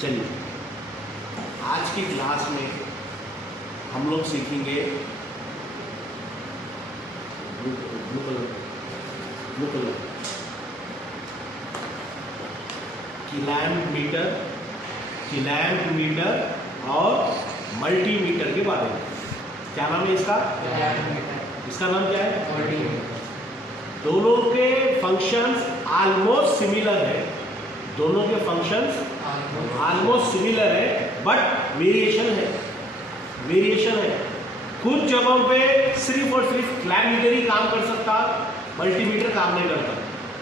चलिए आज की क्लास में हम लोग सीखेंगे ब्लू कलर किलैम्प मीटर और मल्टीमीटर के बारे में। क्या नाम है इसका? इसका नाम क्या है? दोनों के फंक्शंस ऑलमोस्ट सिमिलर है, दोनों के फंक्शंस ऑलमोस्ट सिमिलर है, बट वेरिएशन है। कुछ जगहों पे सिर्फ और सिर्फ किलैम्प ही काम कर सकता, मल्टीमीटर काम नहीं करता।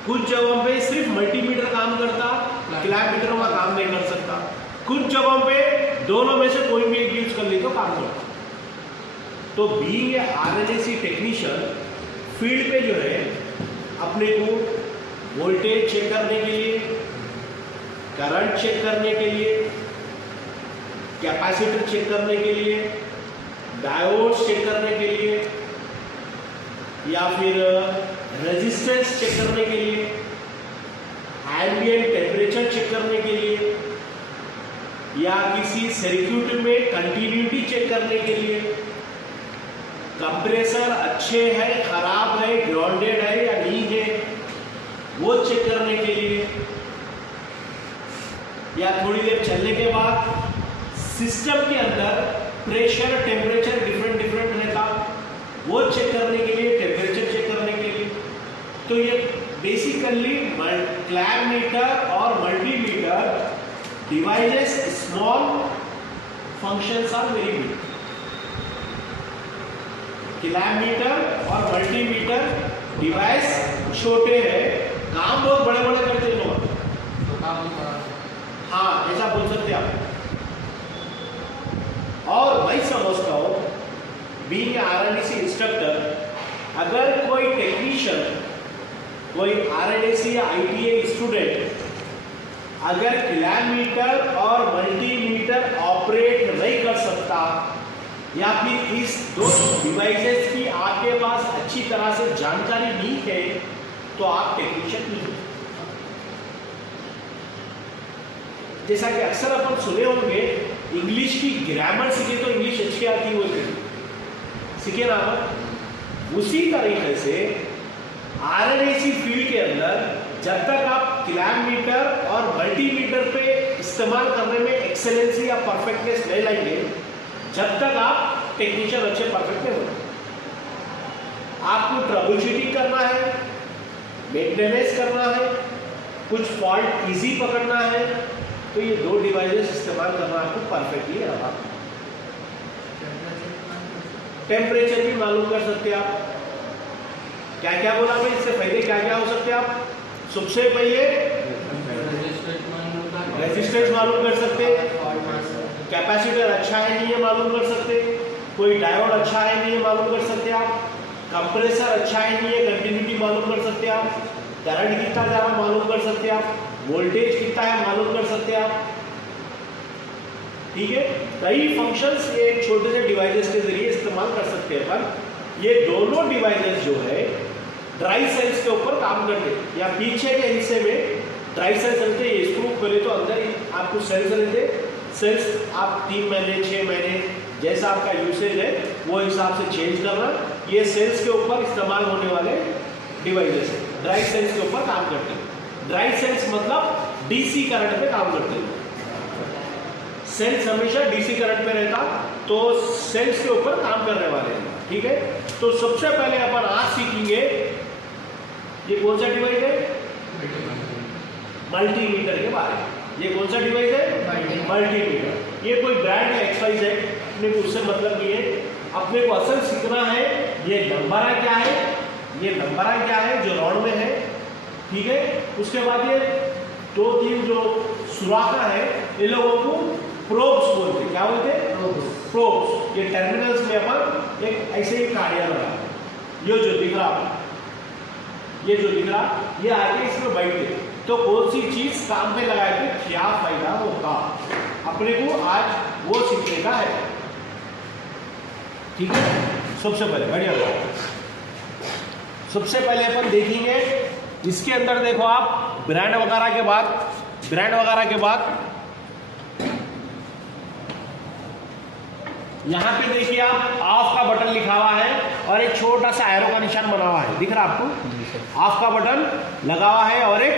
कुछ जगहों पे सिर्फ मल्टीमीटर काम करता, किलैम्प मीटर का काम नहीं कर सकता। कुछ जगहों पे दोनों में से कोई भी एक यूज कर ले तो काम करता। तो बीइंग ए आरएलएसी टेक्नीशियन, फील्ड पे जो है अपने को वोल्टेज चेक करने के लिए, करंट चेक करने के लिए, कैपेसिटर चेक करने के लिए, डायोड्स चेक करने के लिए, या फिर रेजिस्टेंस चेक करने के लिए, एम्बिएंट टेम्परेचर चेक करने के लिए, या किसी सर्किट में कंटिन्यूटी चेक करने के लिए, कंप्रेसर अच्छे है, खराब है, ग्राउंडेड है या नहीं है, वो चेक करने के लिए, या थोड़ी देर चलने के बाद सिस्टम के अंदर प्रेशर टेम्परेचर डिफरेंट रहता, वो चेक करने के लिए, टेम्परेचर चेक करने के लिए। तो ये बेसिकली किलैम्प मीटर और multimeter devices small, functions are very big. Clamp meter और मल्टीमीटर डिवाइस छोटे हैं, काम बहुत बड़े बड़े करते हैं लोग। हाँ, ऐसा बोल सकते आप। और मैं समझता हूँ बीइंग आरएलएसी इंस्ट्रक्टर, अगर कोई टेक्नीशियन, कोई आरएलएसी या आईटीआई स्टूडेंट अगर किलैम्प मीटर और मल्टीमीटर ऑपरेट नहीं कर सकता, या फिर इस दो डिवाइसेस की आपके पास अच्छी तरह से जानकारी नहीं है, तो आप टेक्नीशियन नहीं हो। जैसा कि अक्सर अपन सुने होंगे, इंग्लिश की ग्रामर सीखे तो इंग्लिश अच्छी आती है, सीखे ना अपन। उसी तरीके से आरएलएसी फील्ड के अंदर जब तक आप किलैम्प मीटर और मल्टीमीटर पे इस्तेमाल करने में एक्सेलेंसी या परफेक्टनेस नहीं लाएंगे, जब तक आप टेक्नीशियन अच्छे परफेक्ट नहीं होंगे। आपको ट्रबल शूटिंग करना है, मेंटेनेंस करना है, कुछ फॉल्ट इजी पकड़ना है, तो ये दो डिवाइसेस इस्तेमाल करना आपको परफेक्टली रहा। टेम्परेचर भी मालूम कर सकते हैं आप। क्या क्या बोला मैं, इससे पहले क्या क्या हो सकते हैं आप? सबसे पहले रेजिस्टेंस मालूम कर सकते, कैपेसिटर अच्छा है नहीं है मालूम कर सकते, कोई डायोड अच्छा है नहीं है मालूम कर सकते आप, कंप्रेसर अच्छा है नहीं है कंटिन्यूटी मालूम कर सकते आप, करंट कितना जा रहा मालूम कर सकते आप, वोल्टेज कितना है मालूम कर सकते आप। ठीक है, कई फंक्शंस एक छोटे से डिवाइसेस के जरिए इस्तेमाल कर सकते हैं। पर ये दोनों डिवाइसेस जो है ड्राई सेल्स के ऊपर काम करते हैं, या पीछे के हिस्से में ड्राई सेल्स रहते हैं। स्क्रू खोले तो अंदर आपको सेल्स रहते, सेल्स आप 3 महीने 6 महीने जैसा आपका यूसेज है वो हिसाब से चेंज करना। ये सेल्स के ऊपर इस्तेमाल होने वाले डिवाइसेस है, ड्राई सेल्स के ऊपर काम करते हैं। ड्राई सेल्स मतलब डीसी करंट पे काम करते हैं। सेल्स हमेशा डीसी करंट में रहता, तो सेल्स के ऊपर काम करने वाले हैं। ठीक है, तो सबसे पहले अपन आज सीखेंगे ये कौन सा डिवाइस है, मल्टीमीटर के बारे में। ये कौन सा डिवाइस है? मल्टीमीटर। ये कोई ब्रांड है XYZ, अपने को उससे मतलब नहीं है। अपने को असल सीखना है ये नंबरा क्या है, ये नंबरा क्या है जो राउंड में है। ठीक है, उसके बाद ये 2-3 जो सुराखा है, इन लोगों को प्रोब्स बोलते। क्या बोलते? प्रोब्स। ये टर्मिनल्स में अपन एक ऐसे ही कार्डिया लगा, ये जो दिख रहा, ये जो दिख रहा, ये आके इसमें बैठते। तो कौन सी चीज काम पे लगाए तो क्या फायदा होगा, अपने को आज वो सीखने का है। ठीक है, सबसे पहले बढ़िया, सबसे पहले अपन देखेंगे इसके अंदर। देखो आप ब्रांड वगैरह के बाद यहाँ पे देखिए आप ऑफ का बटन लिखा हुआ है और एक छोटा सा एरो का निशान बना हुआ है, दिख रहा है आपको? ऑफ का बटन लगा हुआ है और एक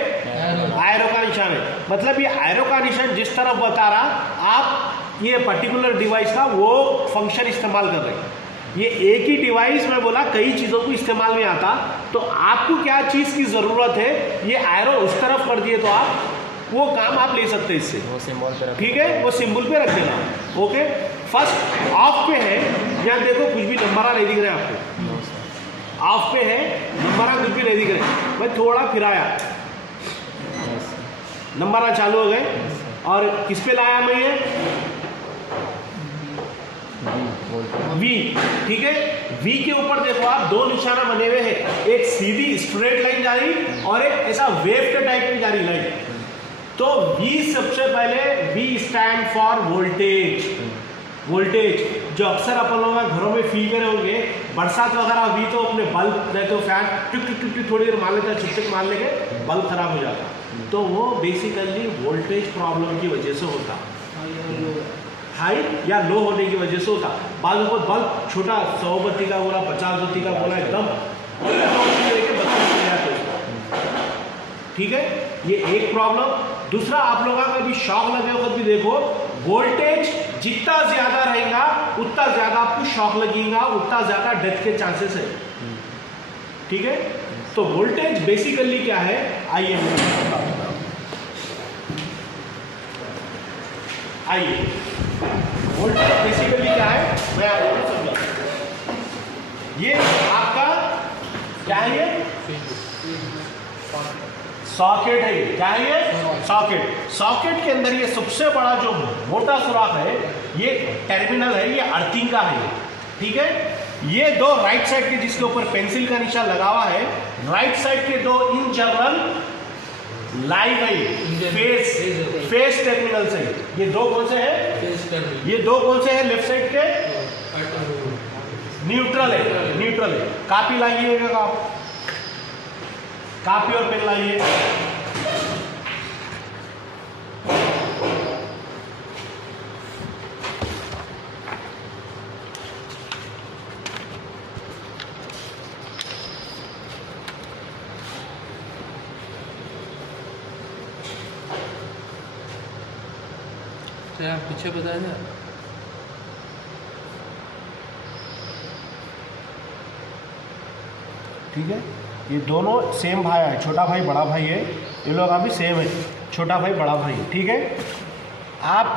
एरो का निशान है। मतलब ये एरो का निशान जिस तरफ बता रहा आप ये पर्टिकुलर डिवाइस का वो फंक्शन इस्तेमाल कर रहे हैं। ये एक ही डिवाइस में बोला कई चीज़ों को इस्तेमाल में आता, तो आपको क्या चीज़ की ज़रूरत है ये एरो उस तरफ कर दिए तो आप वो काम आप ले सकते हैं इससे, वो सिंबल पे रख, ठीक है? वो सिंबल पे रख देना। ओके, फर्स्ट ऑफ पे है, यहाँ देखो कुछ भी नंबर नहीं दिख रहे आपको। ऑफ पे है, नंबर कुछ भी नहीं दिख रहे। मैं थोड़ा फिराया, नंबर चालू हो गए। और किस पे लाया मैं ये? V, ठीक है? V के ऊपर देखो आप दो निशाना बने हुए हैं, एक सीधी स्ट्रेट लाइन जा रही और एक ऐसा वेव के टाइप में जा रही लाइन। तो V सबसे पहले V stand for voltage. Voltage जो अक्सर अपन लोग घरों में फील करे होंगे, बरसात वगैरह V तो अपने बल्ब नहीं तो फैन टिक टिक टिक थोड़ी देर मार लेता है, चिक मार लेके बल्ब खराब हो जाता, तो वो बेसिकली वोल्टेज प्रॉब्लम की वजह से होता, हाई या लो होने की वजह से होता। बाद में बल्ब छोटा 100 बत्ती का बोला, 50 बत्ती का बोला, एकदम ठीक है? ये एक प्रॉब्लम। दूसरा, आप लोगों का भी शॉक लगे हो कभी देखो, वोल्टेज जितना ज्यादा रहेगा उतना ज्यादा आपको शॉक लगेगा, उतना ज्यादा डेथ के चांसेस है, ठीक है? तो वोल्टेज बेसिकली क्या है, आइए वोल्टेज बेसिकली क्या है मैं आपको समझाऊं। ये आपका क्या है, ये सॉकेट है। ये क्या है, ये सॉकेट। सॉकेट के अंदर ये सबसे बड़ा जो मोटा सुराख है ये टर्मिनल है, ये अर्थिंग का है, ठीक है? ये दो राइट साइड के जिसके ऊपर पेंसिल का निशान लगा हुआ है, राइट साइड के दो इन जनरल लाइव है, फेस टर्मिनल से। ये दो कौन से हैं? ये दो कौन से हैं? लेफ्ट साइड के न्यूट्रल है, न्यूट्रल है। कॉपी लाइएगा आप, कॉपी और पेन लाइए। आप पीछे बताए ना, ठीक है? ये दोनों सेम भाई है, छोटा भाई बड़ा भाई है, ये लोग अभी सेम है, छोटा भाई बड़ा भाई है, ठीक है? आप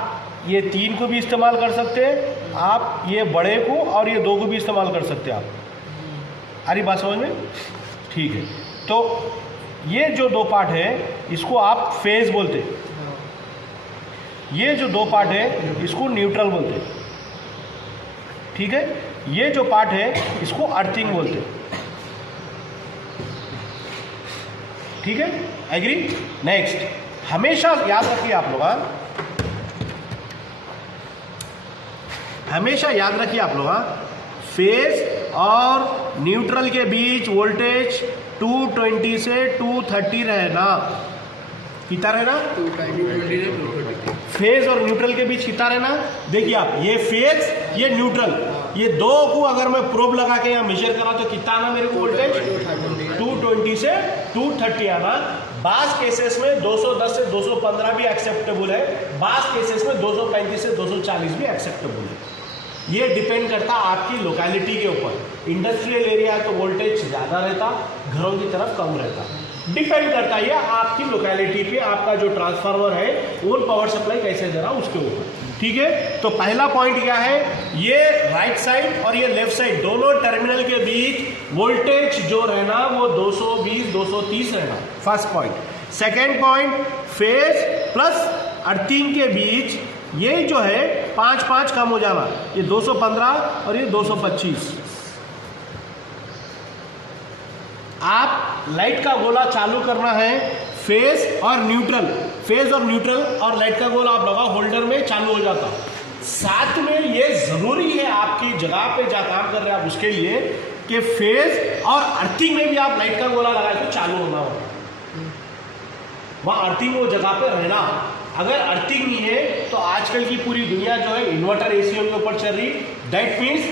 ये 3 को भी इस्तेमाल कर सकते हैं, आप ये बड़े को और ये 2 को भी इस्तेमाल कर सकते हैं आप। अरे बात समझ में? ठीक है। तो ये जो 2 पार्ट है इसको आप फेज बोलते हैं, ये जो 2 पार्ट है इसको न्यूट्रल बोलते हैं, ठीक है? ये जो पार्ट है इसको अर्थिंग बोलते हैं, ठीक है? एग्री? नेक्स्ट, हमेशा याद रखिए आप लोग, हमेशा याद रखिए आप लोग, फेज और न्यूट्रल के बीच वोल्टेज 220 से 230 रहना। कितना रहना? 220। फेज और न्यूट्रल के बीच कितना रहना? देखिए आप, ये फेज ये न्यूट्रल, ये दो को अगर मैं प्रोब लगा के यहाँ मेजर करा तो कितना आना मेरे को वोल्टेज? 220 से 230 आना। बास केसेस में 210 से 215 भी एक्सेप्टेबल है, बास केसेस में 235 से 240 भी एक्सेप्टेबल है। ये डिपेंड करता आपकी लोकेलिटी के ऊपर। इंडस्ट्रियल एरिया है तो वोल्टेज ज़्यादा रहता, घरों की तरफ कम रहता, डिपेंड करता है आपकी लोकेलिटी पे, आपका जो ट्रांसफार्मर है वो पावर सप्लाई कैसे दे रहा उसके ऊपर, ठीक है? तो पहला पॉइंट क्या है, ये राइट साइड और ये लेफ्ट साइड दोनों टर्मिनल के बीच वोल्टेज जो रहना वो 220 230 रहना, first point. Second point, phase plus earthing के बीच ये जो है 5-5 कम हो जाना, ये 215 और ये 225। आप लाइट का गोला चालू करना है फेज और न्यूट्रल, फेज और न्यूट्रल और लाइट का गोला आप लगा होल्डर में चालू हो जाता। साथ में ये जरूरी है आपकी जगह पे जहाँ काम कर रहे हैं आप उसके लिए कि फेज और अर्थिंग में भी आप लाइट का गोला लगाए तो चालू होना होगा, वहाँ अर्थिंग वो जगह पे रहना। अगर अर्थिंग नहीं है तो आज आजकल की पूरी दुनिया जो है इन्वर्टर एसीओ के ऊपर चल रही, दैट मीन्स